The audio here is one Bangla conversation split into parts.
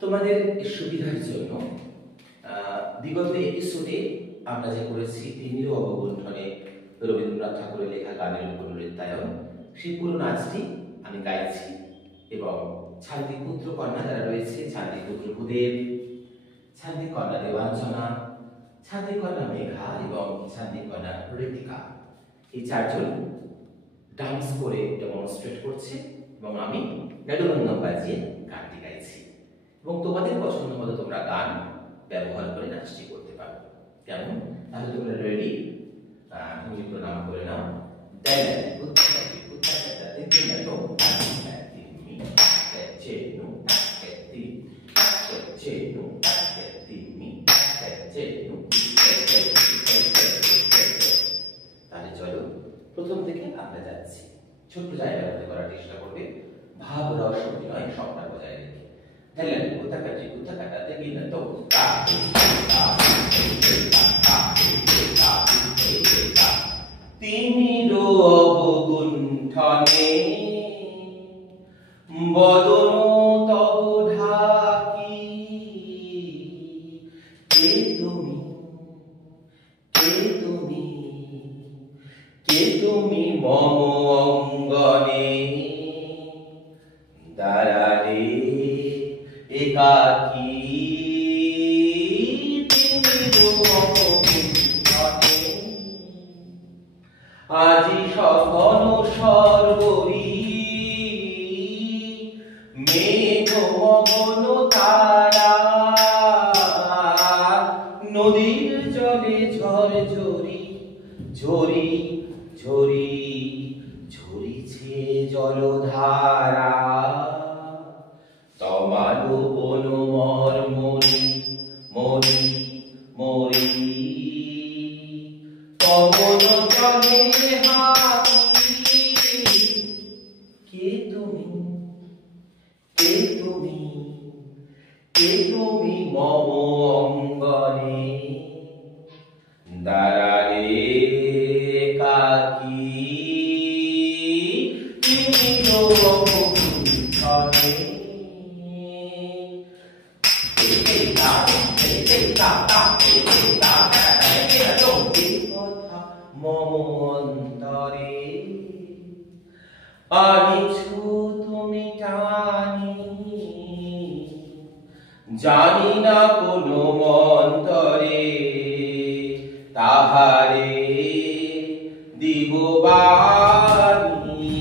তোমাদের সুবিধার জন্য বিগত এপিসোডে আমরা যে করেছি তিমির অবগুণ্ঠনে রবীন্দ্রনাথ ঠাকুরের লেখা গানের পুনরুত্থায়ন, সেই পুরো নাচটি আমি গাইছি এবং ছান্দি পুত্র কন্যা যারা রয়েছে, ছান্দি পুত্র ভূদেব, ছান্দি কন্যা দেবাঞ্জনা, ছান্দি কন্যা মেঘা এবং ছান্দি কন্যা ঋতিকা, এই চারজন ডান্স করে ডেমনস্ট্রেট করছে এবং আমি মেডোরঙ্গম বাজিয়ে গানটি গাইছি এবং তোমাদের পছন্দ মতো তোমরা গান ব্যবহার করে নাচটি করতে পারো। কেমন? তাহলে তোমরা রেডি? তুমি প্রণাম করে নাও। তাহলে চলো প্রথম থেকে আমরা যাচ্ছি। ছোট্ট জায়গাতে করার চেষ্টা করবে, ভাব রস অভিনয় সবটা বজায় রেখে। তাহলে কোথাকাটি কোথাকাটাতে গিয়ে তো তিমির অবগুণ্ঠনে বদন তব ঢাকি, কে তুমি, কে তুমি, কে তুমি মম অঙ্গনে দাঁড়ালে একাকী, তিমির অবগুণ্ঠনে আজি সঘন সর্বরি মেঘ মগন তারা, নদীর জলে ঝরঝরি ঝরি ঝরি ঝরিছে জলধারা, তমালো বনমর মরি মরি মরি, পবন চলে হাতি, কে তুমি, কে তুমি, কে তুমি মম অঙ্গনে দাঁড়ালে একাকী, তিমির অবগুণ্ঠনে মম অন্তরে আনিছু তুমি টানি, জানি না কোন মন্তরে তাহারে দিব বাণী,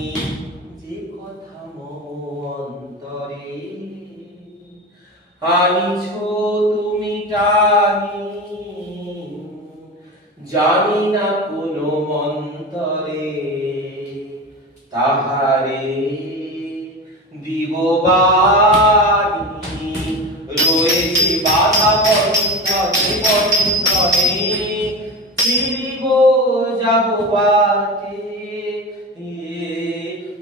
যে কথা মম অন্তরে আনিছো তুমি টানি, জানি না কোন মন্তরে তাহারে দিব বাণী, রয়েছে বাধা বন্ধনে বন্ধনে ফিরিব যাব বাটে,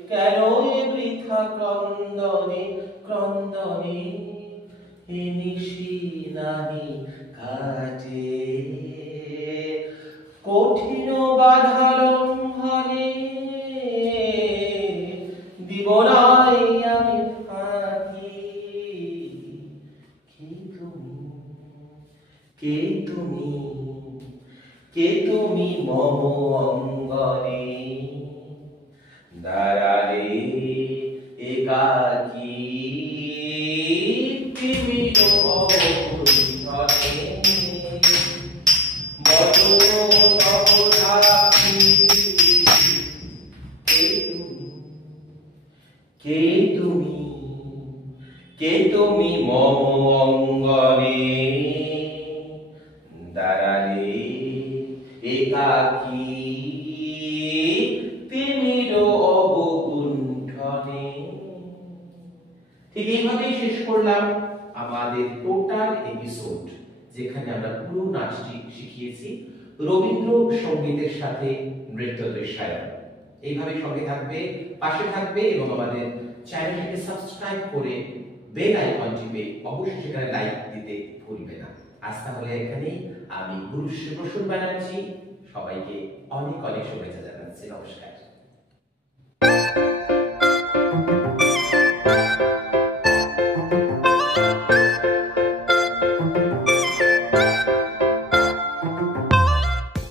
কেন এ বৃথা ক্রন্দনে ক্রন্দনে এ নিশি নাহি কাটে, কঠিন বাধা লঙ্ঘনে দিব নাই আমি ফাঁকি, কে তুমি, কে তুমি, কে তুমি মম অঙ্গনে দাঁড়ালে একাকী, তিমির অবগুণ্ঠনে বদন তব ঢাকি, কে তুমি, কে তুমি, কে তুমি মম অঙ্গনে দাঁড়ালে একাকী, তিমির অবগুণ্ঠনে। ঠিক এইভাবেই শেষ করলাম আমাদের টোটাল এপিসোড, যেখানে আমরা পুরো নাচটি শিখিয়েছি রবীন্দ্র সঙ্গীতের সাথে নৃত্য দৃশ্যায়ন। এইভাবে সঙ্গে থাকবে, পাশে থাকবে এবং আমাদের চ্যানেলটিকে সাবস্ক্রাইব করে বেল আইকন টিপে অবশ্যই সেখানে লাইক দিতে ভুলবে না। আজ তাহলে এখানেই আমি গুরু শ্রী প্রসূন ব্যানার্জি সবাইকে অনেক অনেক শুভেচ্ছা জানাচ্ছি। নমস্কার।